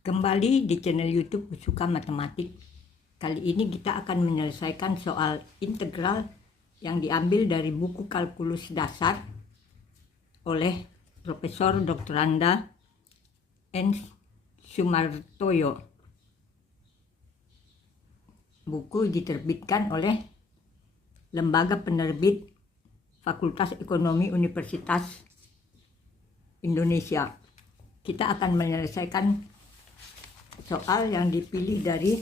Kembali di channel YouTube Suka Matematik. Kali ini kita akan menyelesaikan soal integral yang diambil dari buku kalkulus dasar oleh Profesor Dr. Anda N. Sumartoyo. Buku diterbitkan oleh Lembaga Penerbit Fakultas Ekonomi Universitas Indonesia. Kita akan menyelesaikan soal yang dipilih dari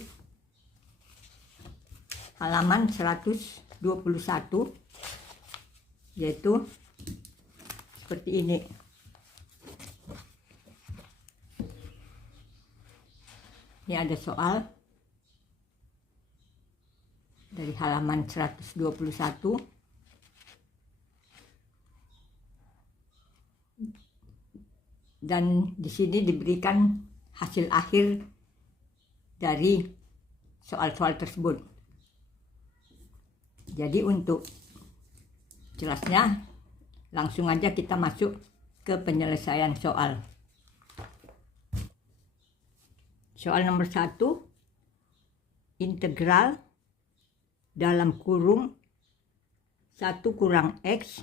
halaman 121, yaitu seperti ini. Ini ada soal dari halaman 121. Dan di sini diberikan hasil akhir dari soal-soal tersebut. Jadi untuk jelasnya langsung aja kita masuk ke penyelesaian soal. Soal nomor 1, integral dalam kurung 1 kurang X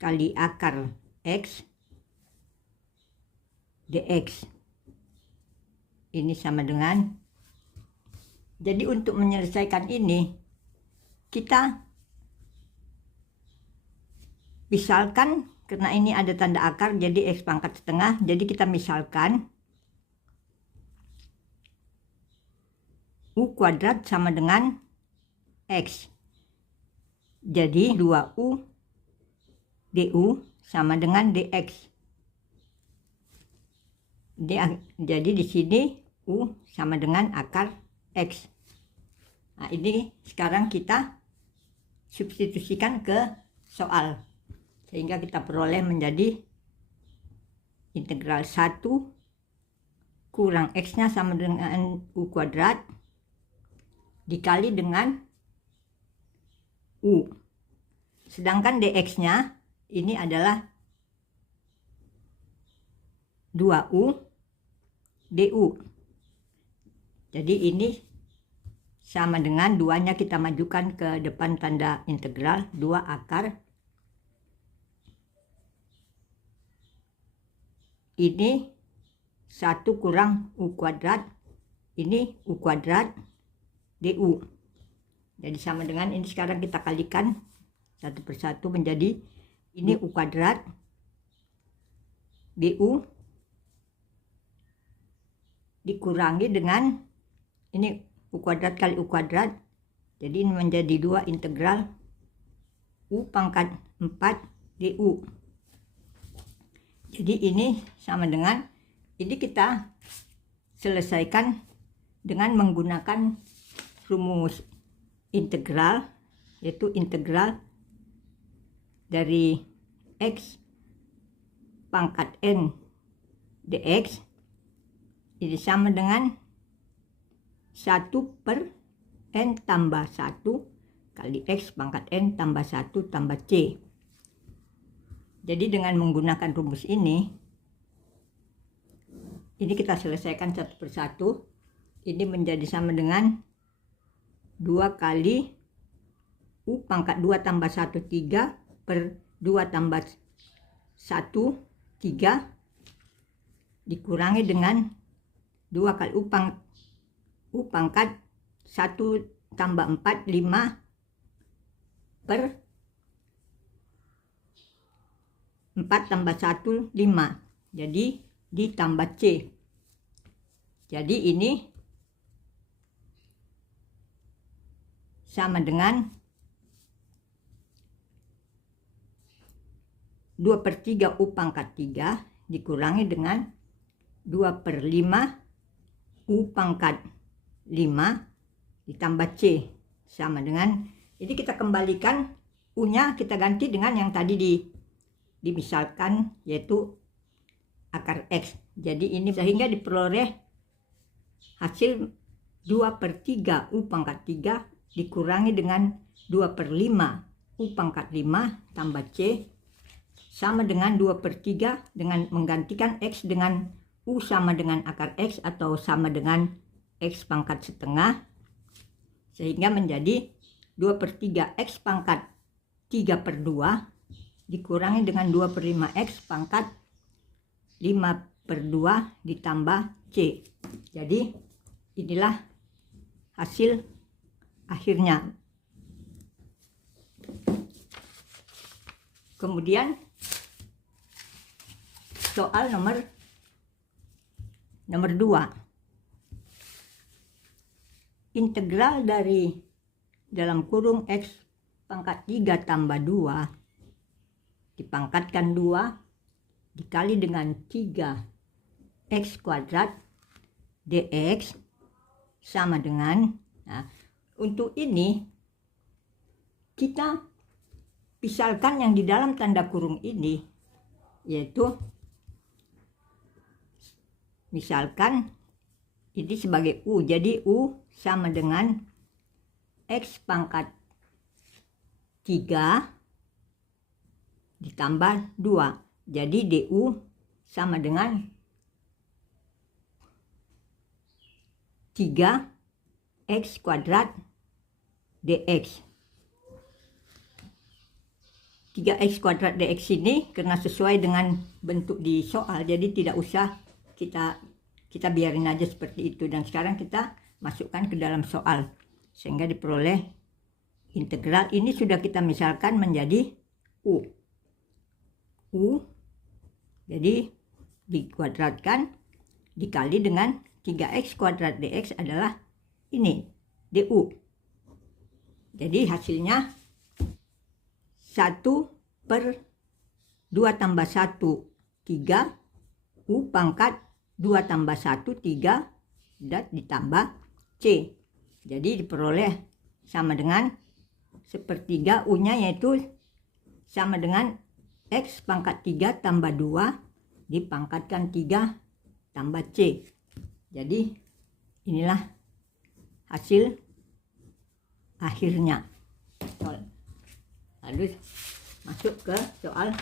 kali akar X dx. Ini sama dengan, jadi untuk menyelesaikan ini kita misalkan, karena ini ada tanda akar jadi X pangkat setengah, jadi kita misalkan U kuadrat sama dengan X, jadi 2U du sama dengan dx. Jadi di sini U sama dengan akar X. Nah, ini sekarang kita substitusikan ke soal, sehingga kita peroleh menjadi integral 1 kurang X-nya sama dengan U kuadrat dikali dengan U. Sedangkan dx-nya ini adalah 2U du. Jadi ini sama dengan 2-nya kita majukan ke depan tanda integral, 2 akar. Ini 1 kurang U kuadrat, ini U kuadrat du. Jadi sama dengan ini, sekarang kita kalikan satu persatu menjadi ini U kuadrat du dikurangi dengan ini U kuadrat kali U kuadrat, jadi ini menjadi 2 integral U pangkat 4 du. Jadi ini sama dengan, ini kita selesaikan dengan menggunakan rumus integral, yaitu integral dari X pangkat N dx ini sama dengan 1 per N tambah 1 kali X pangkat N tambah 1 tambah C. Jadi dengan menggunakan rumus ini kita selesaikan satu persatu. Ini menjadi sama dengan 2 kali U pangkat 2 tambah 1 3 per 2 tambah 1 3 dikurangi dengan 2 kali U pangkat 1 tambah 4 5 per 4 tambah 1 5, jadi ditambah C. Jadi ini sama dengan 2 per 3 U pangkat 3 dikurangi dengan 2 per 5 U pangkat 5 ditambah C, sama dengan, jadi kita kembalikan U-nya kita ganti dengan yang tadi dimisalkan, yaitu akar X. Jadi ini sehingga diperoleh hasil 2 per 3 U pangkat 3 dikurangi dengan 2 per 5 U pangkat 5 tambah C sama dengan 2 per 3 dengan menggantikan X dengan U sama dengan akar X atau sama dengan X pangkat setengah, sehingga menjadi 2/3 X pangkat 3/2 dikurangi dengan 2/5 X pangkat 5/2 ditambah C. Jadi inilah hasil akhirnya. Kemudian soal nomor 2. Integral dari dalam kurung X pangkat 3 tambah 2 dipangkatkan 2 dikali dengan 3x kuadrat dx sama dengan, untuk ini kita misalkan yang di dalam tanda kurung ini, yaitu misalkan ini sebagai U, jadi U sama dengan X pangkat 3 ditambah 2, jadi DU sama dengan 3x kuadrat dx. 3x kuadrat dx ini karena sesuai dengan bentuk di soal, jadi tidak usah kita biarin aja seperti itu. Dan sekarang kita masukkan ke dalam soal sehingga diperoleh integral ini sudah kita misalkan menjadi U. Jadi dikuadratkan dikali dengan 3x kuadrat dx adalah ini du. Jadi hasilnya 1/2 tambah 1 3 U pangkat 2 tambah 1 3 dan ditambah C. Jadi diperoleh sama dengan 1/3 U nya yaitu sama dengan X pangkat 3 tambah 2 dipangkatkan 3 tambah C. Jadi inilah hasil akhirnya. Lalu masuk ke soal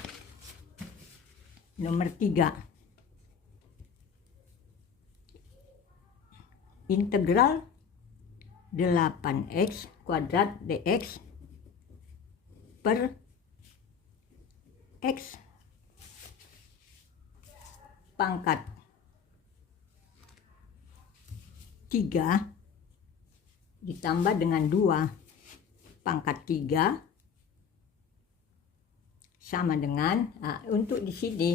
nomor 3. Integral 8x kuadrat dx per X pangkat 3 ditambah dengan 2 pangkat 3 sama dengan, untuk di sini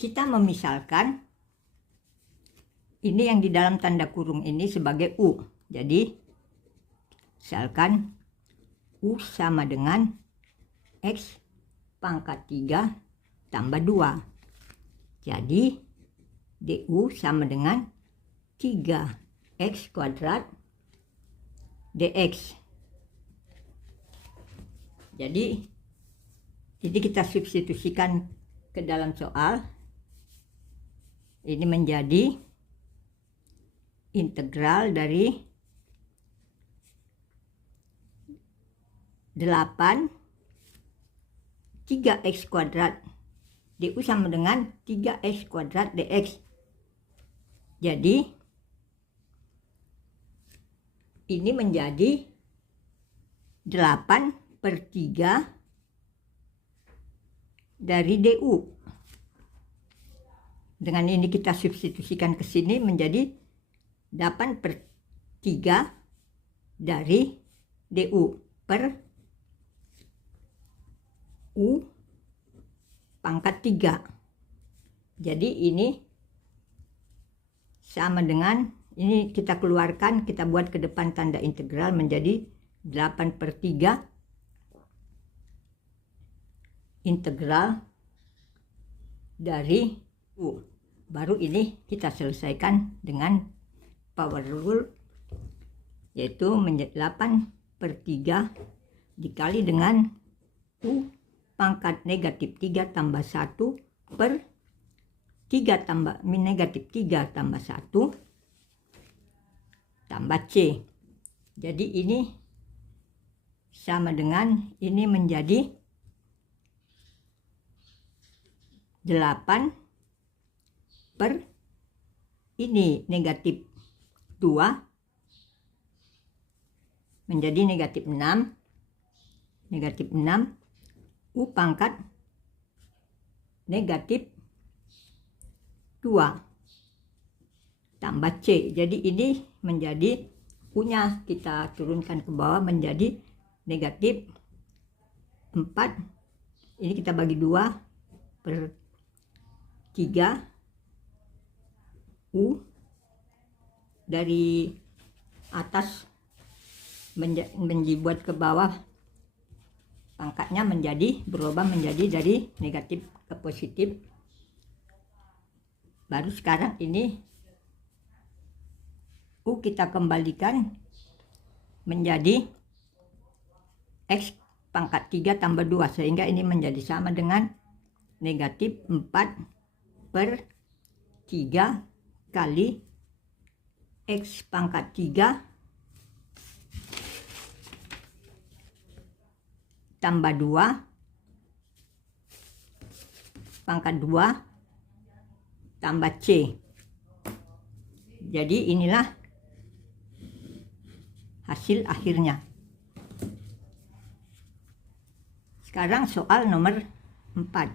kita memisalkan ini yang di dalam tanda kurung ini sebagai U. Jadi misalkan U sama dengan X pangkat 3 tambah 2. Jadi DU sama dengan 3x kuadrat dx. Jadi kita substitusikan ke dalam soal. Ini menjadi integral dari 8 3x kuadrat du sama dengan 3x kuadrat dx. Jadi ini menjadi 8/3 dari du. Dengan ini kita substitusikan ke sini menjadi 8/3 dari du per U pangkat 3. Jadi ini sama dengan, ini kita keluarkan, kita buat ke depan tanda integral menjadi 8/3 integral dari U. Baru ini kita selesaikan dengan power rule, yaitu menjadi 8/3 dikali dengan U pangkat negatif 3 tambah 1 per 3 tambah negatif 3 tambah 1 tambah C. Jadi ini sama dengan, ini menjadi 8 per ini negatif 2 menjadi negatif 6. Negatif 6 U pangkat negatif 2 tambah C. Jadi ini menjadi U-nya kita turunkan ke bawah menjadi negatif 4. Ini kita bagi 2/3 U dari atas dibuat ke bawah, pangkatnya berubah menjadi dari negatif ke positif. Baru sekarang ini U kita kembalikan menjadi X pangkat 3 tambah 2, sehingga ini menjadi sama dengan negatif 4/3 kali X pangkat 3 tambah 2 pangkat 2 tambah C. Jadi inilah hasil akhirnya. Sekarang soal nomor 4.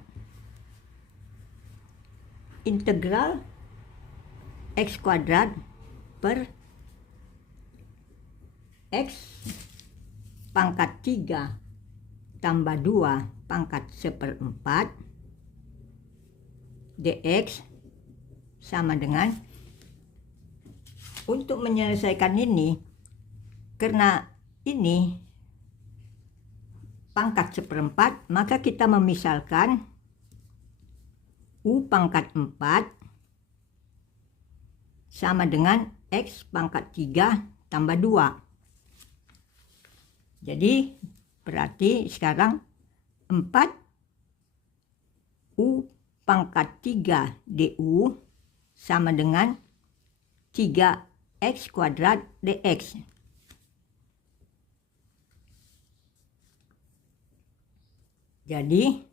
Integral X kuadrat per X pangkat 3 tambah 2 pangkat 1/4 dx sama dengan, untuk menyelesaikan ini, karena ini pangkat 1/4, maka kita memisalkan U pangkat 4 sama dengan X pangkat 3 tambah 2. Jadi berarti sekarang 4 U pangkat 3 du sama dengan 3x kuadrat dx. Jadi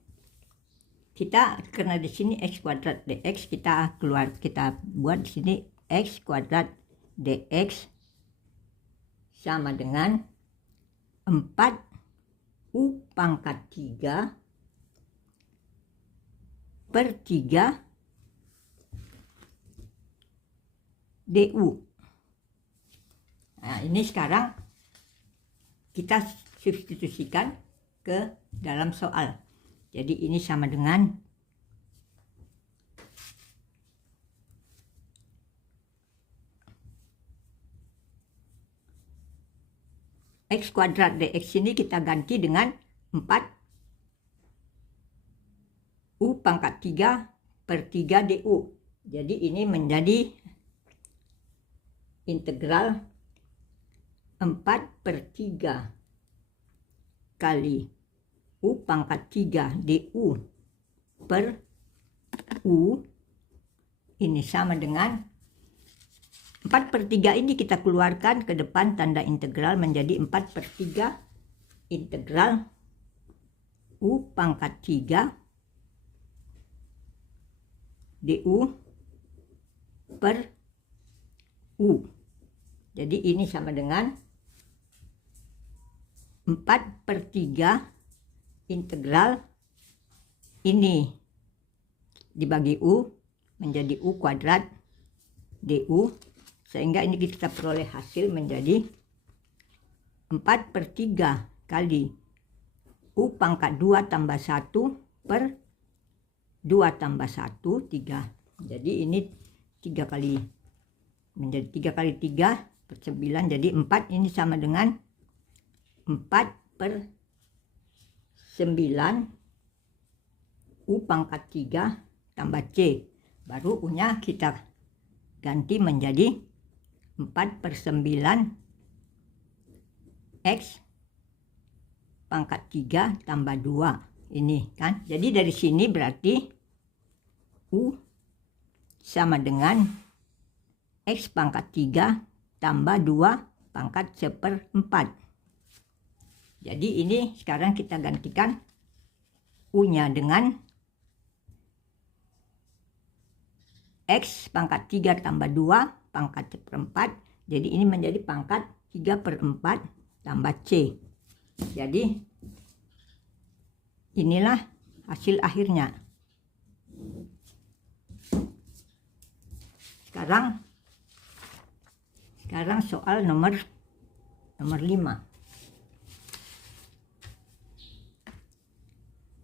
kita, karena di sini x kuadrat dx, kita buat di sini x kuadrat dx sama dengan 4 U pangkat 3 per 3 du. Nah, ini sekarang kita substitusikan ke dalam soal. Jadi ini sama dengan x kuadrat dx, ini kita ganti dengan 4 U pangkat 3 per 3 du. Jadi ini menjadi integral 4/3 kali U pangkat 3 du per U. Ini sama dengan 4/3 ini kita keluarkan ke depan tanda integral menjadi 4/3 integral U pangkat 3 du per U. Jadi ini sama dengan 4/3 integral ini dibagi U menjadi U kuadrat du, sehingga ini kita peroleh hasil menjadi 4/3 kali U pangkat 2 tambah 1 per 2 tambah 1, 3. Jadi ini 3 kali, menjadi 3 kali 3 per 9, jadi 4. Ini sama dengan 4/9 U pangkat 3 tambah C. Baru U-nya kita ganti menjadi 4/9 X pangkat 3 tambah 2. Ini kan. Jadi dari sini berarti U sama dengan X pangkat 3 tambah 2 pangkat 1/4. Jadi ini sekarang kita gantikan U-nya dengan X pangkat 3 tambah 2 pangkat seperempat. Jadi ini menjadi pangkat 3/4 tambah C. Jadi inilah hasil akhirnya. Sekarang soal nomor 5.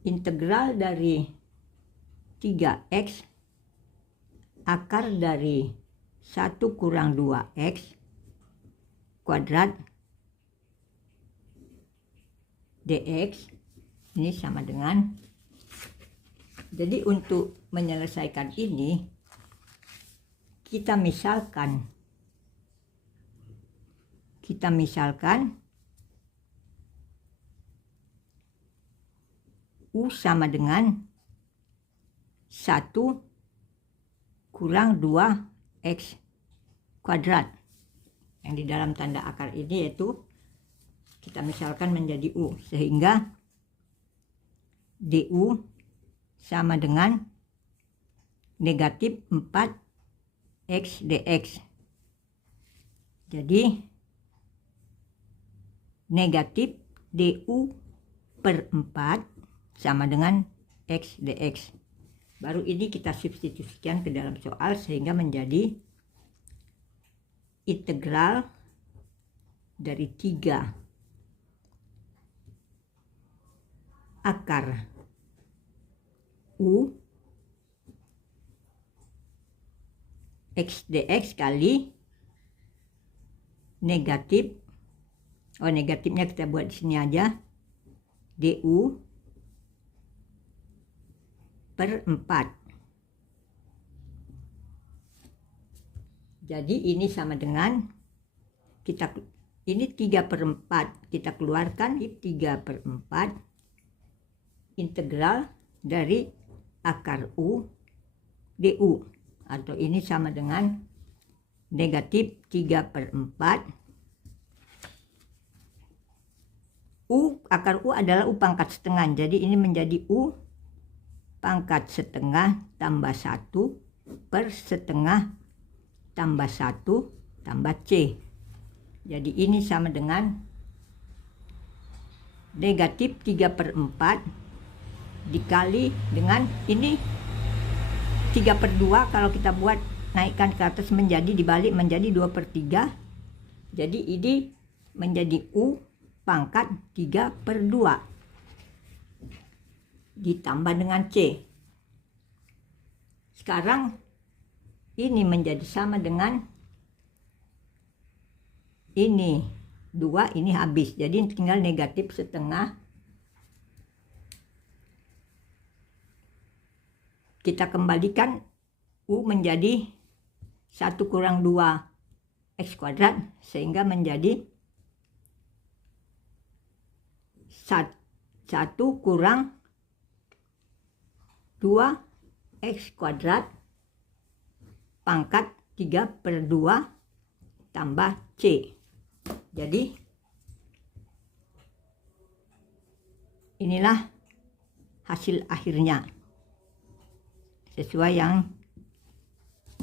Integral dari 3x akar dari 1 kurang 2x kuadrat dx ini sama dengan, jadi untuk menyelesaikan ini kita misalkan U sama dengan 1 kurang 2x kuadrat. Yang di dalam tanda akar ini yaitu kita misalkan menjadi U. Sehingga du sama dengan negatif 4x dx. Jadi negatif du per 4 sama dengan x dx. Baru ini kita substitusikan ke dalam soal sehingga menjadi integral dari 3 akar U x dx kali negatifnya kita buat di sini aja, du per 4. Jadi ini sama dengan ini 3/4 kita keluarkan, ini 3/4 integral dari akar U du, atau ini sama dengan negatif 3/4. Akar U adalah U pangkat setengah, jadi ini menjadi U pangkat setengah tambah 1 per setengah tambah 1 tambah C. Jadi ini sama dengan negatif 3/4 dikali dengan ini 3/2. Kalau kita buat naikkan ke atas menjadi dibalik menjadi 2/3. Jadi ini menjadi U pangkat 3/2 ditambah dengan C. Sekarang ini menjadi sama dengan ini 2, ini habis. Jadi tinggal negatif setengah. Kita kembalikan U menjadi 1 kurang 2 x kuadrat sehingga menjadi 1 kurang 2 x kuadrat pangkat 3/2 tambah C. Jadi inilah hasil akhirnya sesuai yang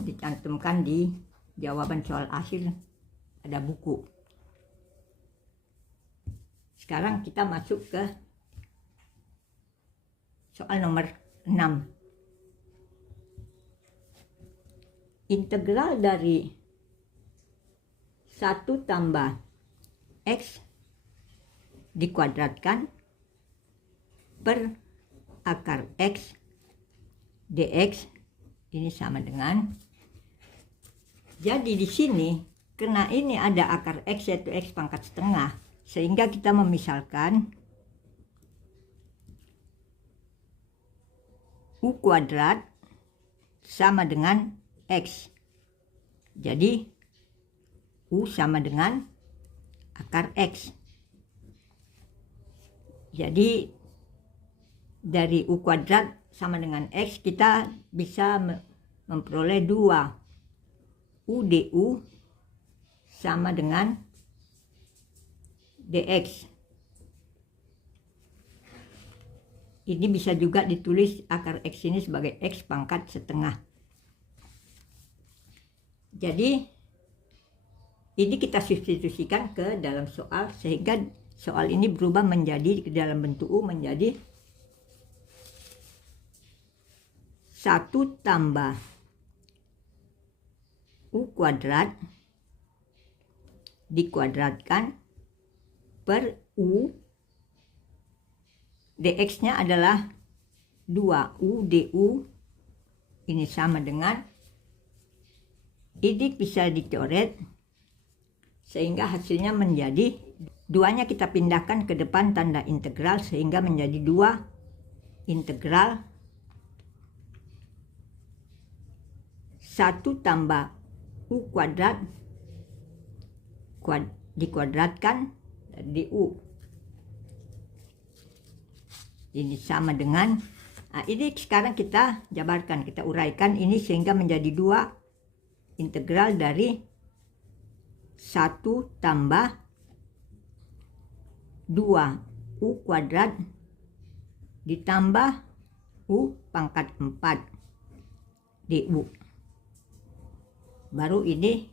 dicantumkan di jawaban soal akhir pada buku. Sekarang kita masuk ke soal nomor 6. Integral dari 1 tambah x dikuadratkan per akar x dx ini sama dengan, jadi di sini karena ini ada akar x yaitu x pangkat setengah, sehingga kita memisalkan U kuadrat sama dengan X. Jadi U sama dengan akar X. Jadi dari U kuadrat sama dengan X kita bisa memperoleh 2 U du sama dengan dx. Ini bisa juga ditulis akar X ini sebagai X pangkat setengah. Jadi ini kita substitusikan ke dalam soal sehingga soal ini berubah menjadi dalam bentuk U menjadi 1 tambah U kuadrat dikuadratkan per U, dx nya adalah 2U du, ini sama dengan, ini bisa dicoret sehingga hasilnya menjadi, duanya kita pindahkan ke depan tanda integral sehingga menjadi 2 integral 1 tambah U kuadrat dikuadratkan du. Ini sama dengan, ini sekarang kita jabarkan, kita uraikan ini sehingga menjadi 2 integral dari 1 tambah 2 U kuadrat ditambah U pangkat 4 du. Baru ini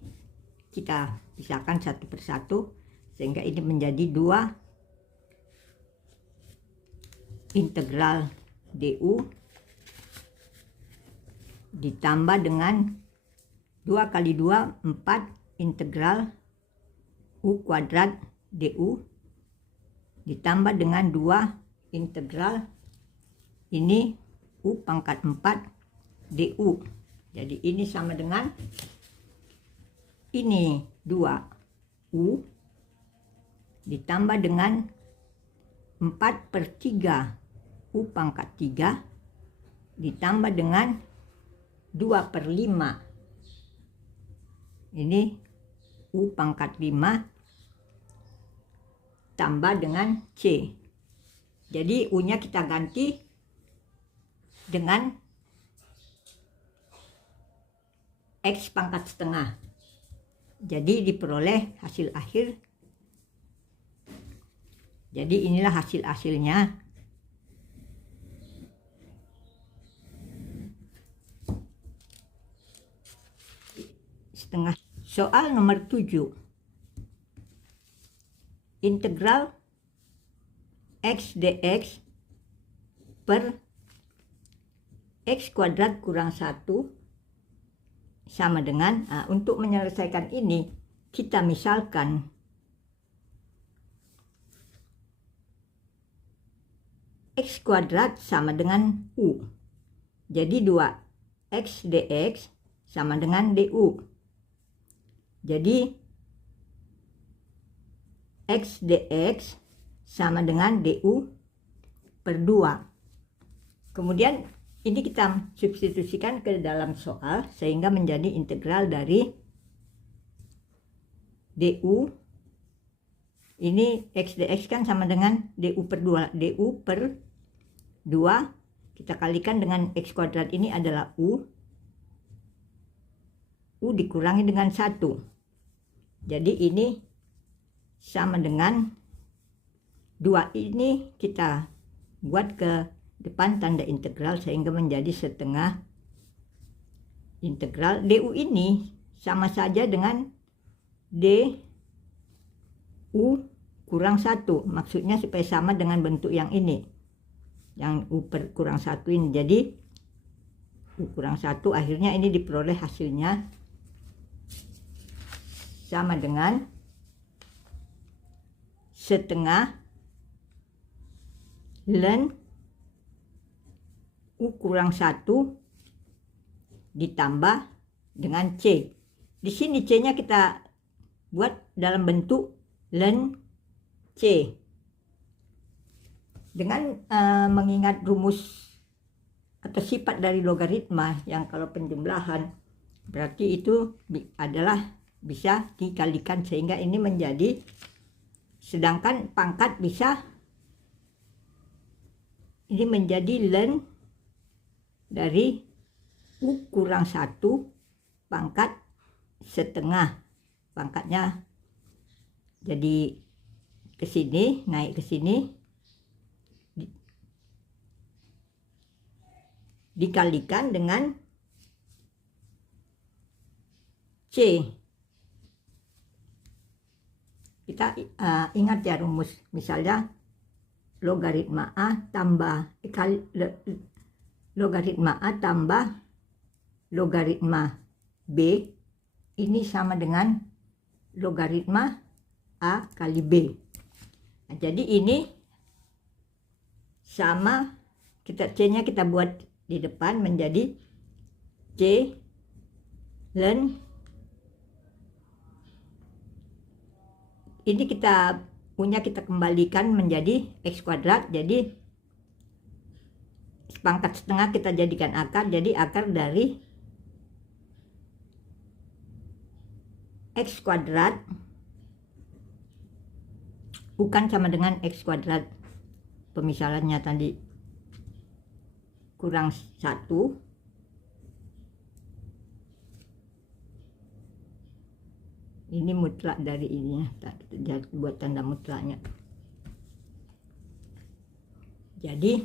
kita pisahkan satu persatu sehingga ini menjadi 2 integral du ditambah dengan 2 kali 2 4 integral U kuadrat du ditambah dengan 2 integral ini U pangkat 4 du. Jadi ini sama dengan ini 2U ditambah dengan 4/3 U pangkat 3 ditambah dengan 2/5 ini U pangkat 5 tambah dengan C. Jadi U nya kita ganti dengan X pangkat setengah. Jadi diperoleh hasil akhir. Jadi inilah hasil-hasilnya. Setengah. Soal nomor 7. Integral X dx per X kuadrat kurang 1 sama dengan, untuk menyelesaikan ini kita misalkan X kuadrat sama dengan U. Jadi 2X dx sama dengan du. Jadi X dx sama dengan du per 2. Kemudian ini kita substitusikan ke dalam soal sehingga menjadi integral dari du. Ini X dx kan sama dengan du per 2. Du per 2 kita kalikan dengan X kuadrat ini adalah U. U dikurangi dengan 1. Jadi ini sama dengan 2 ini kita buat ke depan tanda integral sehingga menjadi setengah integral du ini sama saja dengan du kurang 1, maksudnya supaya sama dengan bentuk yang ini, yang u per kurang 1 ini. Jadi u kurang 1 akhirnya ini diperoleh hasilnya sama dengan setengah ln U kurang 1 ditambah dengan C. Di sini C-nya kita buat dalam bentuk ln C. Dengan mengingat rumus atau sifat dari logaritma yang kalau penjumlahan berarti itu adalah bisa dikalikan sehingga ini menjadi, sedangkan pangkat bisa ini menjadi ln dari U kurang 1 pangkat setengah, pangkatnya jadi ke sini, naik ke sini, dikalikan dengan C. Kita ingat ya rumus, misalnya logaritma A tambah logaritma A tambah logaritma B ini sama dengan logaritma A kali B. Nah, jadi ini sama, C-nya kita buat di depan menjadi C ln ini kita kembalikan menjadi X kuadrat, jadi pangkat setengah kita jadikan akar, jadi akar dari X kuadrat bukan sama dengan X kuadrat pemisalannya tadi kurang 1 ini mutlak dari ini ya, kita buat tanda mutlaknya. Jadi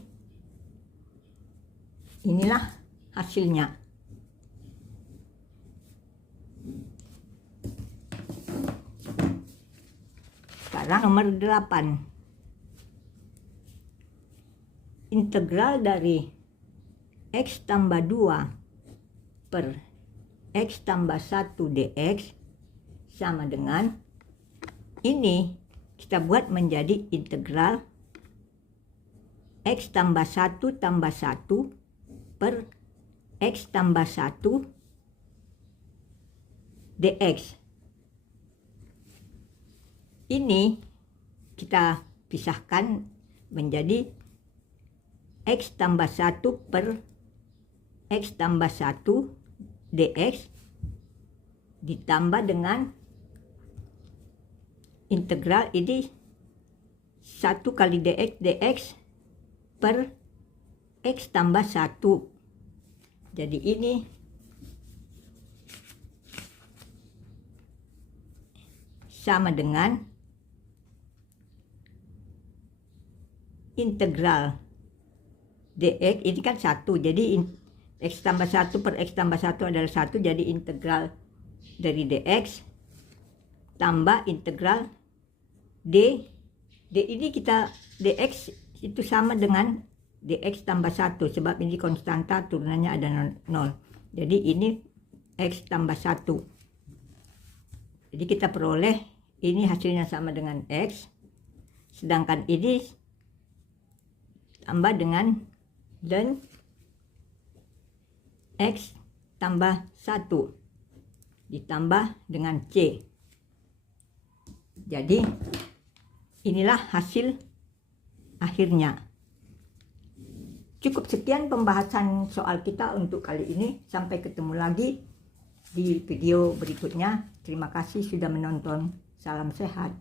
inilah hasilnya. Sekarang nomor 8. Integral dari X tambah 2 per X tambah 1 dx sama dengan ini kita buat menjadi integral X tambah 1 tambah 1 per X tambah 1 dx. Ini kita pisahkan menjadi X tambah 1 per X tambah 1 dx ditambah dengan integral ini 1 kali dx per X tambah 1. Jadi ini sama dengan integral dx ini kan 1, jadi X tambah 1 per X tambah 1 adalah 1, jadi integral dari dx tambah integral d ini kita dx itu sama dengan dx tambah 1 sebab ini konstanta turunannya ada 0. Jadi ini X tambah 1. Jadi kita peroleh ini hasilnya sama dengan X, sedangkan ini tambah dengan ln X tambah 1 ditambah dengan C. Jadi inilah hasil akhirnya. Cukup sekian pembahasan soal kita untuk kali ini. Sampai ketemu lagi di video berikutnya. Terima kasih sudah menonton. Salam sehat.